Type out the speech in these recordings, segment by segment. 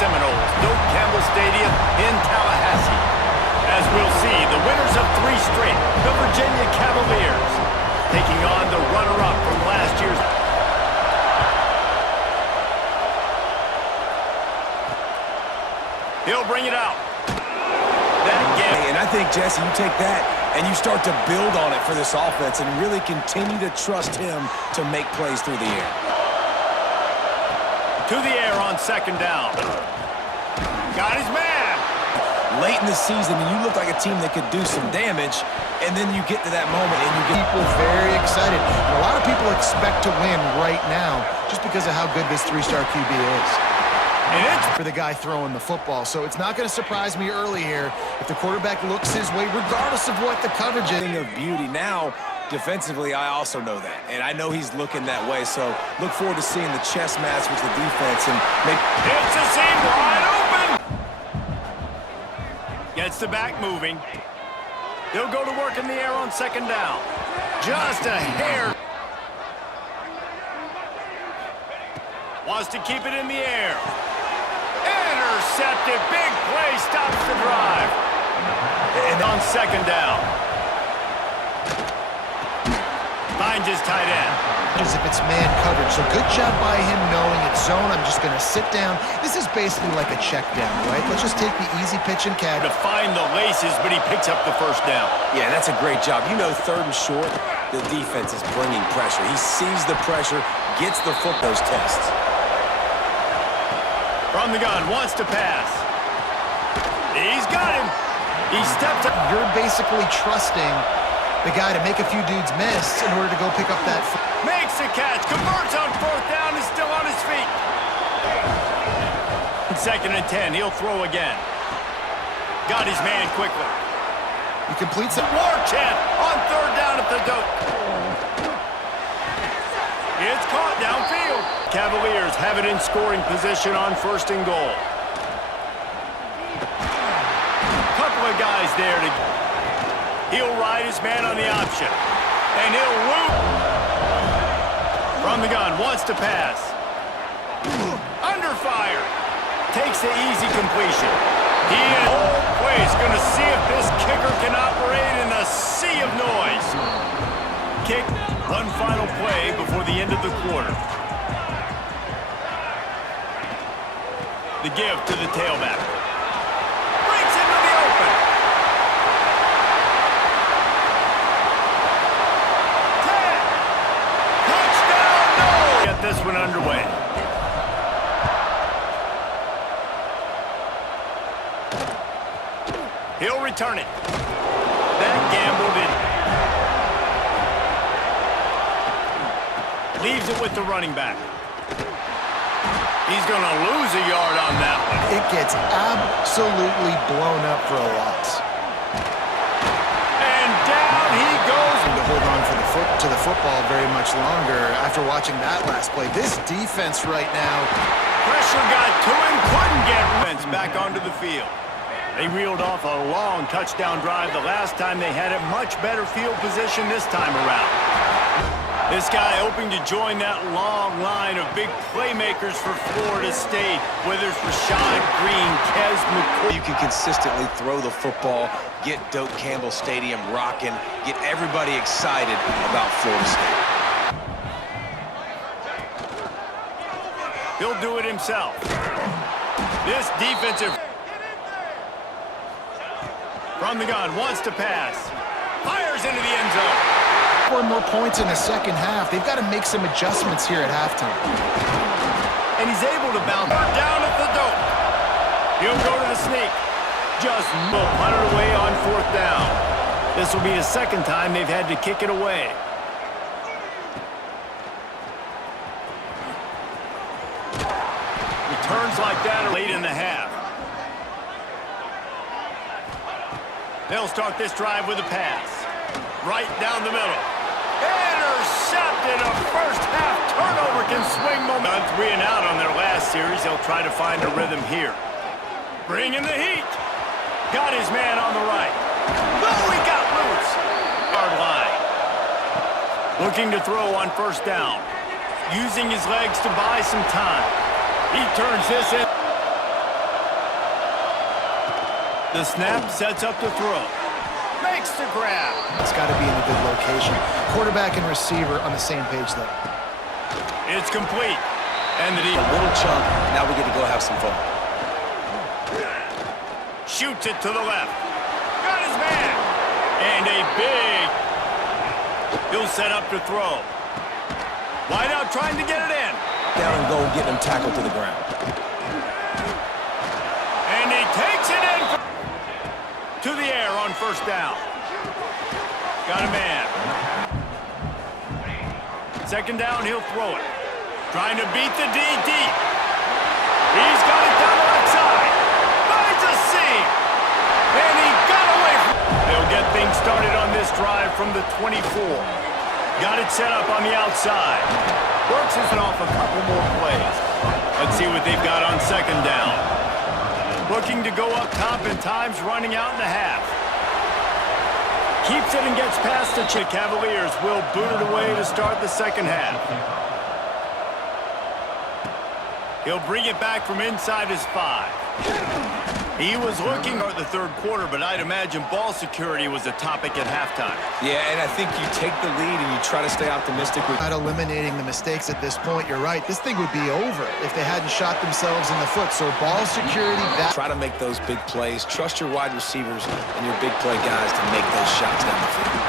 Seminoles, Doak Campbell Stadium in Tallahassee. As we'll see, the winners of 3 straight, the Virginia Cavaliers, taking on the runner-up from last year's. He'll bring it out. And I think, Jesse, you take that and you start to build on it for this offense and really continue to trust him to make plays through the air. To the air on 2nd down. Got his man. Late in the season, and you look like a team that could do some damage, and then you get to that moment and you get people very excited. And a lot of people expect to win right now just because of how good this 3-star QB is. And it's for the guy throwing the football, so it's not going to surprise me early here if the quarterback looks his way, regardless of what the coverage is. Of beauty. Now, defensively, I also know that, and I know he's looking that way, so look forward to seeing the chess match with the defense. And it's a seam wide open. Gets the back moving. He'll go to work in the air on 2nd down. Just a hair. Wants to keep it in the air. Intercepted. Big play. Stops the drive. And on 2nd down. Finds his tight end. As if it's man coverage. So good job by him knowing it's zone. I'm just going to sit down. This is basically like a check down, right? Let's just take the easy pitch and catch. To find the laces, but he picks up the 1st down. Yeah, that's a great job. You know, 3rd and short, the defense is bringing pressure. He sees the pressure, gets the foot those tests. From the gun, wants to pass. He's got him. He stepped up. You're basically trusting the guy to make a few dudes miss in order to go pick up that. Makes the catch, converts on 4th down, is still on his feet. 2nd and 10, he'll throw again. Got his man quickly. He completes it. Warchant on 3rd down at the Doak. It's caught downfield. Cavaliers have it in scoring position on 1st and goal. Couple of guys there to. He'll ride his man on the option. And he'll loop. From the gun, wants to pass. Under fire. Takes the easy completion. He is whole place going to see if this kicker can operate in a sea of noise. Kick. One final play before the end of the quarter. The give to the tailback. Breaks into the open. 10. Touchdown, no! Get this one underway. He'll return it. That gamble did. Leaves it with the running back. He's going to lose a yard on that one. It gets absolutely blown up for a loss. And down he goes. To hold on to the football very much longer after watching that last play. This defense right now. Pressure got to him, couldn't get Wentz back onto the field. They reeled off a long touchdown drive the last time they had it. Much better field position this time around. This guy hoping to join that long line of big playmakers for Florida State, whether it's Rashad Green, Kez McCoy. You can consistently throw the football, get Doak Campbell Stadium rocking, get everybody excited about Florida State. He'll do it himself. This defensive... From the gun, wants to pass. Fires into the end zone. 4 more points in the 2nd half. They've got to make some adjustments here at halftime. And he's able to bounce down at the Doak. He'll go to the sneak. Just punt it away on 4th down. This will be the 2nd time they've had to kick it away. Returns like that are late in the half. They'll start this drive with a pass. Right down the middle. Intercepted. A first half turnover can swing momentum. 3 and out on their last series. They'll try to find a rhythm here. Bringing the heat. Got his man on the right. Oh, he got loose. Hard line. Looking to throw on 1st down. Using his legs to buy some time. He turns this in. The snap sets up the throw. Makes the grab. It's got to be in a good location. Quarterback and receiver on the same page, though. It's complete. And the A little chunk. Now we get to go have some fun. shoots it to the left. Got his man. And a big. He'll set up to throw. Wide out trying to get it in. Down and go, getting him tackled to the ground. And he takes it in to the air on first down. Got a man. Second down, he'll throw it. Trying to beat the D deep. He's got it down the left side. Finds a seam. And he got away from it. They'll get things started on this drive from the 24. Got it set up on the outside. Works his off a couple more plays. Let's see what they've got on second down. Looking to go up top, and time's running out in the half. Keeps it and gets past the Cavaliers. Will boot it away to start the second half. He'll bring it back from inside his 5. He was looking at the third quarter, but I'd imagine ball security was a topic at halftime. Yeah, and I think you take the lead and you try to stay optimistic with Not eliminating the mistakes at this point, you're right. This thing would be over if they hadn't shot themselves in the foot. So ball security, that... Try to make those big plays. Trust your wide receivers and your big play guys to make those shots down the field.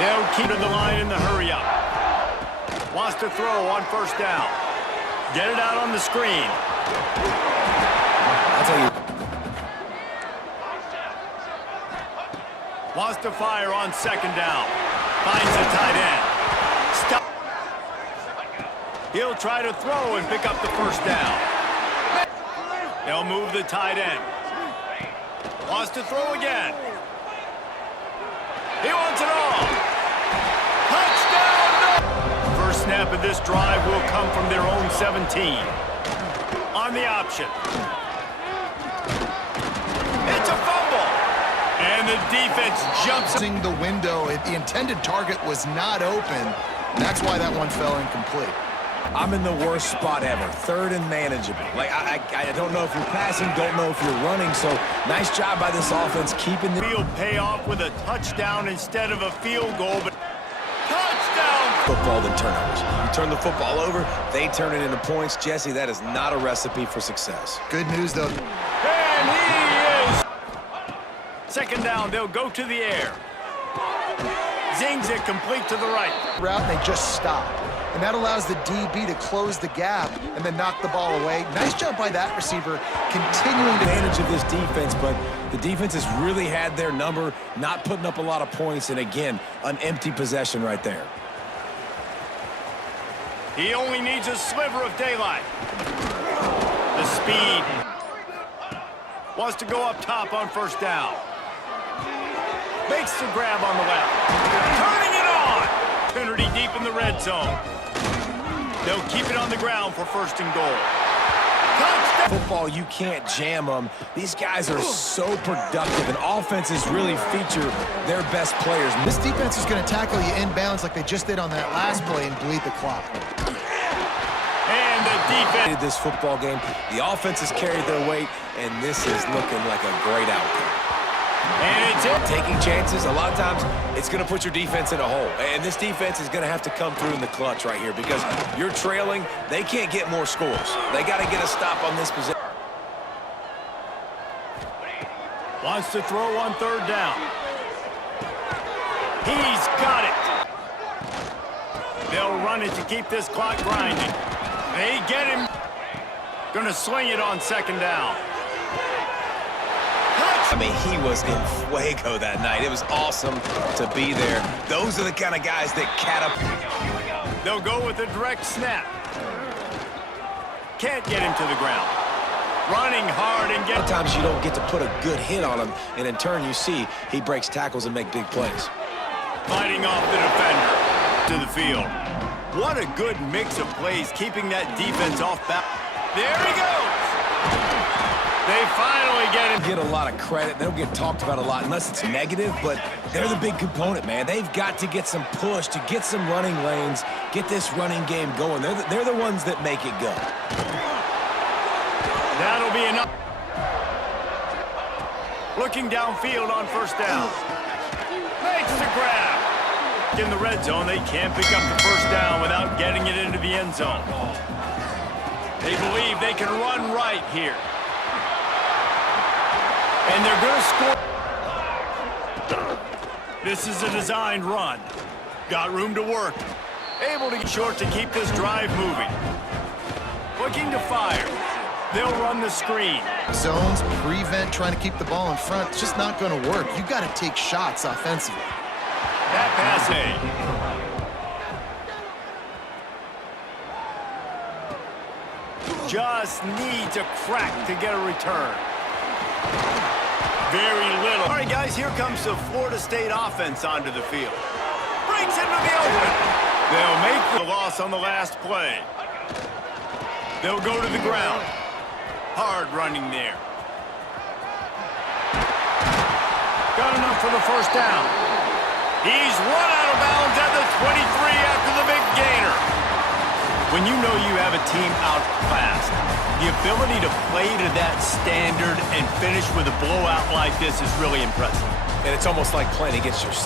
They'll keep to the line in the hurry up. Wants to throw on first down. Get it out on the screen. I'll tell you. Wants to fire on second down. Finds the tight end. Stop. He'll try to throw and pick up the first down. They'll move the tight end. Wants to throw again. He wants it all. Touchdown! First snap of this drive will come from their own 17. On the option. It's a fumble. And the defense jumps. The window, the intended target was not open. That's why that one fell incomplete. I'm in the worst spot ever. Third and manageable. Like, I don't know if you're passing, don't know if you're running. So, nice job by this offense keeping the field payoff with a touchdown instead of a field goal. But touchdown! Football than turnovers. You turn the football over, they turn it into points. Jesse, that is not a recipe for success. Good news, though. And he is. Second down, they'll go to the air. Zings it complete to the right. Route, and they just stop. And that allows the DB to close the gap and then knock the ball away. Nice job by that receiver, continuing to advantage of this defense, but the defense has really had their number, not putting up a lot of points, and again, an empty possession right there. He only needs a sliver of daylight. The speed. Wants to go up top on first down. Makes the grab on the left. Turning it on. Opportunity deep in the red zone. They'll keep it on the ground for first and goal. Touchdown. Football, you can't jam them. These guys are so productive, and offenses really feature their best players. This defense is going to tackle you inbounds like they just did on that last play and bleed the clock. And the defense. This football game, the offense has carried their weight, and this is looking like a great outcome. And it's it. Taking chances, a lot of times, it's going to put your defense in a hole. And this defense is going to have to come through in the clutch right here because you're trailing. They can't get more scores. They got to get a stop on this position. Wants to throw on third down. He's got it. They'll run it to keep this clock grinding. They get him. Gonna swing it on second down. I mean, he was in fuego that night. It was awesome to be there. Those are the kind of guys that catapult. They'll go with a direct snap. Can't get him to the ground. Running hard and get. Sometimes you don't get to put a good hit on him, and in turn you see he breaks tackles and make big plays. Fighting off the defender to the field. What a good mix of plays, keeping that defense off balance. There he goes. They finally get him. Get a lot of credit. They don't get talked about a lot unless it's negative, but they're the big component, man. They've got to get some push, to get some running lanes, get this running game going. They're the ones that make it go. That'll be enough. Looking downfield on first down. Makes the grab. In the red zone, they can't pick up the first down without getting it into the end zone. They believe they can run right here. And they're going to score. This is a designed run. Got room to work. Able to get short to keep this drive moving. Looking to fire. They'll run the screen. Zones, prevent, trying to keep the ball in front. It's just not going to work. You've got to take shots offensively. That pass just needs a crack to get a return. Very little. All right, guys, here comes the Florida State offense onto the field. Breaks into the open. They'll make the loss on the last play. They'll go to the ground. Hard running there. Got enough for the first down. He's run out of bounds at the 23 after the big gainer. When you know you have a team outclassed, the ability to play to that standard and finish with a blowout like this is really impressive. And it's almost like playing against yourself.